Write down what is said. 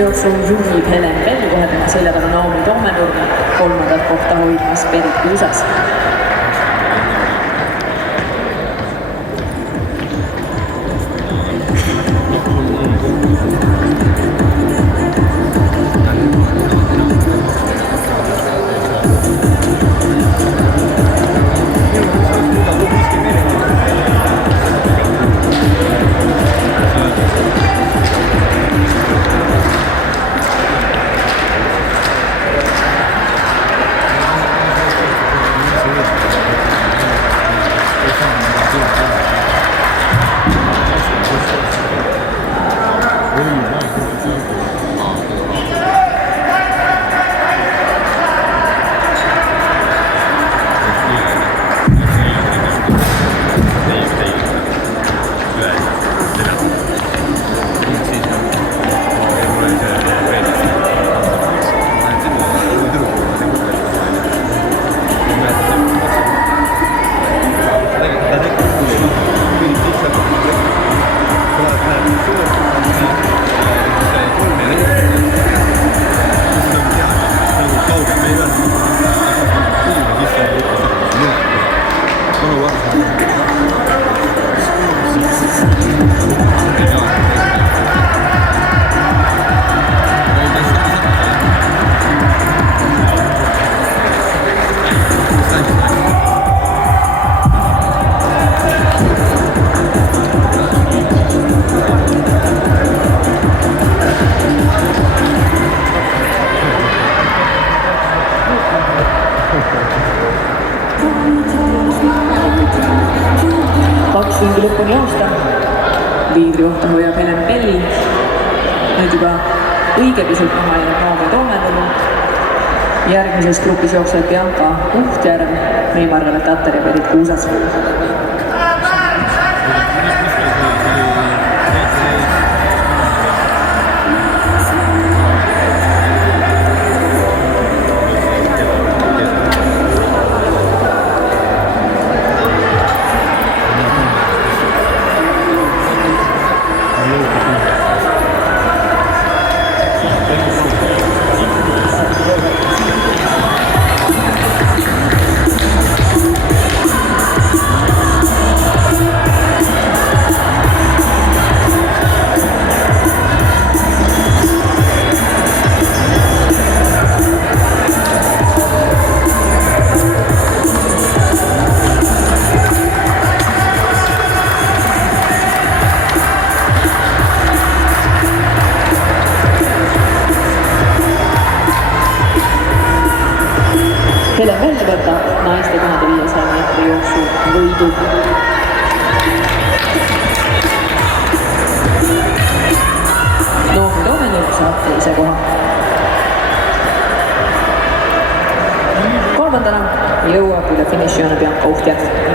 jooksul juhib Helen Bell, kohe tema selja taga Naomi Tommenurme, kolmandat kohta hoidmas Berit Kuusas. Kaks ringi lõpuni joosta. Liidriohta hoiab Helen Bell. Nüüd juba õige pisut maha jääb Naomi Tommenurme. Järgmises grupis jookseb Bianca Uhtjärv, Meimar Tatar ja Berit Kuusas. Helen Bell võtab naiste 1500 meetri jooksul võidu. Naomi Tommenurme saab teise koha. Kolmandana jõuab üle finišijoone Bianca Uhtjärv.